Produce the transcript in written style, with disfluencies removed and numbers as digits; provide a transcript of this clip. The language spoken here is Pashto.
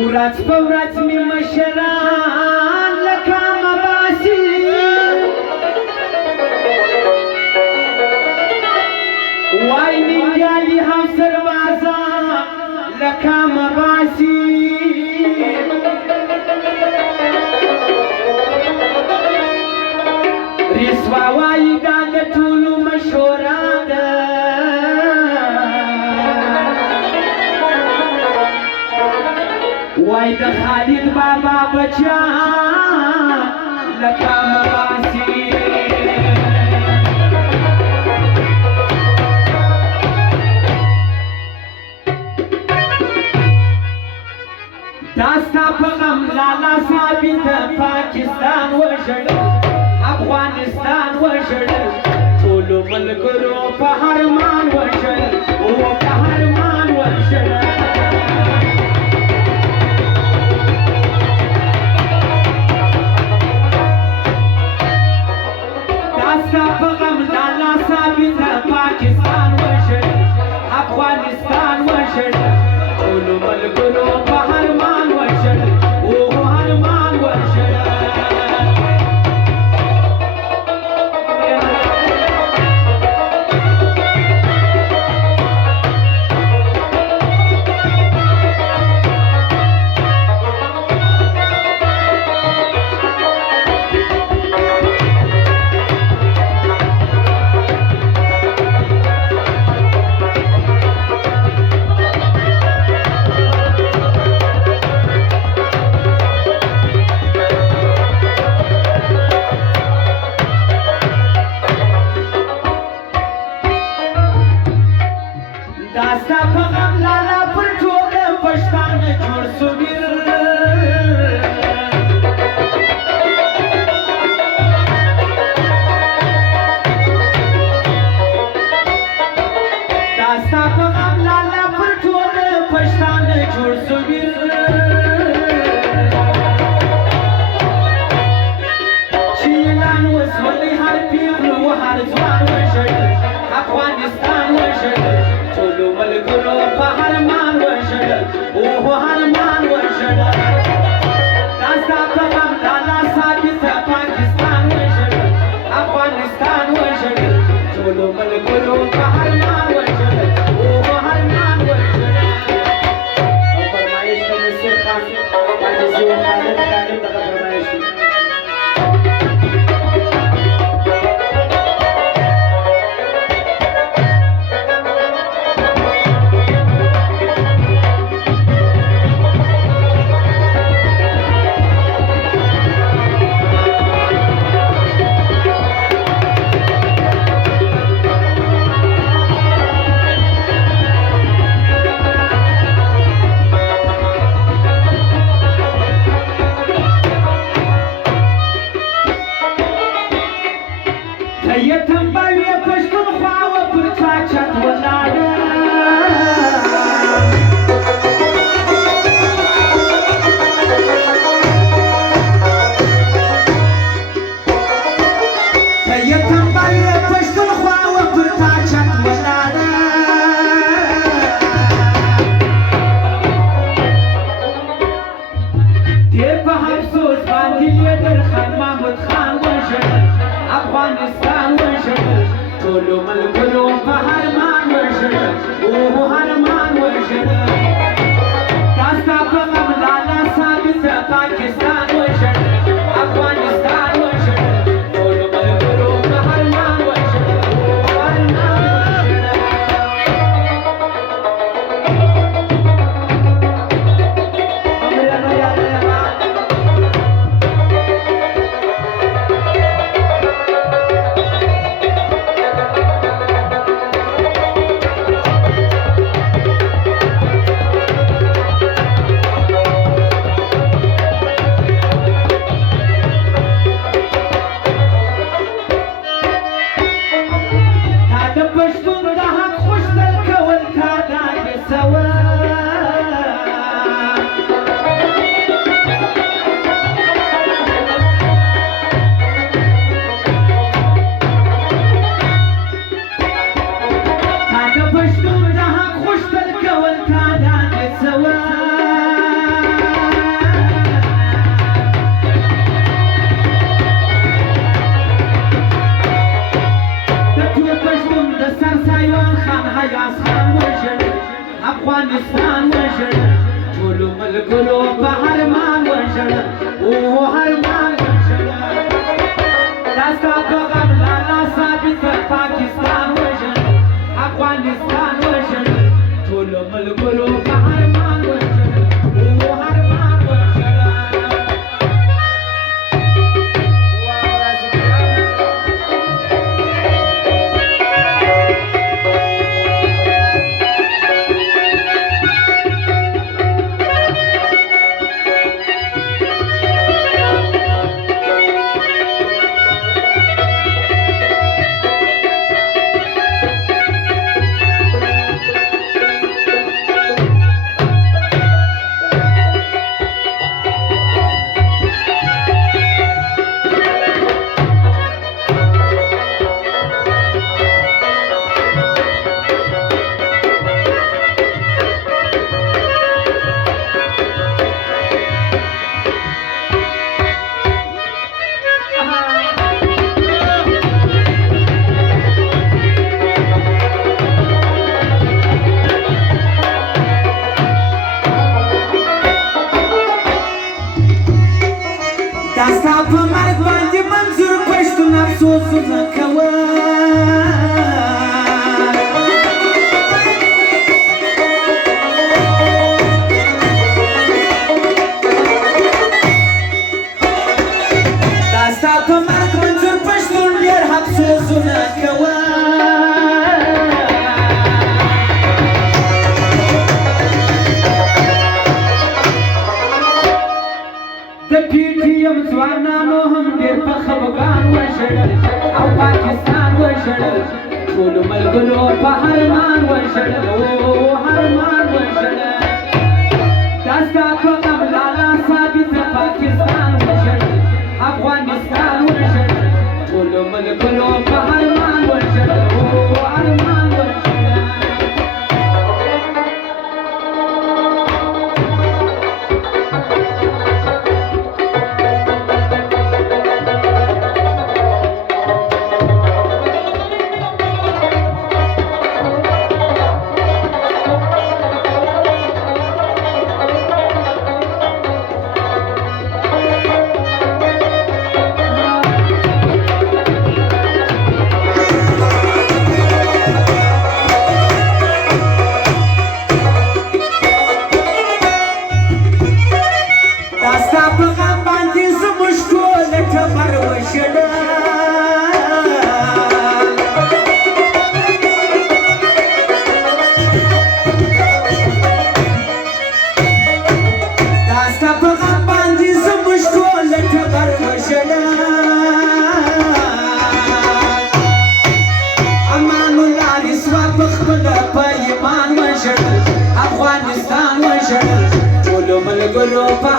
ورځ په ورځ مې مشران له کامه باسي وای ننګیالي هم سربازان له کامه باسي رسوا وایي دا د ټولو مشوره ده وای د خالد بابا بچیان له کامه باسي دا ستا په غم لالا ثابت پاکستان وژړل افغانستان وژړل ټولو ملګرو په هرمان وژړل او په هرمان وژړل پاکستان وژړل افغانستان وژړل ټولو ملګرو په هرمان وژړل او هرمان وژړل داستا په غم لالا پر ټوله پښتانه جوړ سوي داستا په غم لالا پر ټوله پښتانه جوړ سوي چې اعلان وسولې هر پیغلو و هر ځوان وژړل افغانستان وژړل ټولو ملګرو په هرمان وژړل او هرمان وژړل دا ستا په غم لالا ثابت پاکستان وژړل افغانستان وژړل ټولو ملګرو په هرمان وژړل او هرمان وژړل او فرمایش ته نصیر خان باندې زیو خالد طالب دغه فرمایش دی یتم باوی پښتون خواوه پر چا چت ولاړه یتم باوی پښتون خواوه پر چا چت ولاړه دې په افسوس باندې لیدر خان محمود خان وژړل افغانستان وژړل ټولو ملګرو په هرمان وژړل او هرمان وژړل دا ستا په غم لالا ثابت پاکستان وژړل افغانستان وژړل ټولو ملګرو په هرمان وژړل او هرمان وژړل ملګرو په هرمان وژړل او هرمان وژړل دا ستا په غم لالا ثابت پاکستان وژړل افغانستان وژړل ټولو ملګرو په هرمان وژړل او هرمان وژړل داستا په مرګ باندې منظور پښتون افسوسونه کوه داستا په مرګ منظور پښتون ډېر افسوسونه کوه د پی ټی ایم ځوانانو هم ډېر په خفګان وژړل او پاکستان وژړل ټولو ملګرو په هرمان وژړل او هرمان وژړل دا ستا په غم لالا ثابت پاکستان وژړل افغانستان وژړل ټولو ملګرو په هرمان وژړل او هرمان وژړل افغانستان وژړل ټولو ملګرو په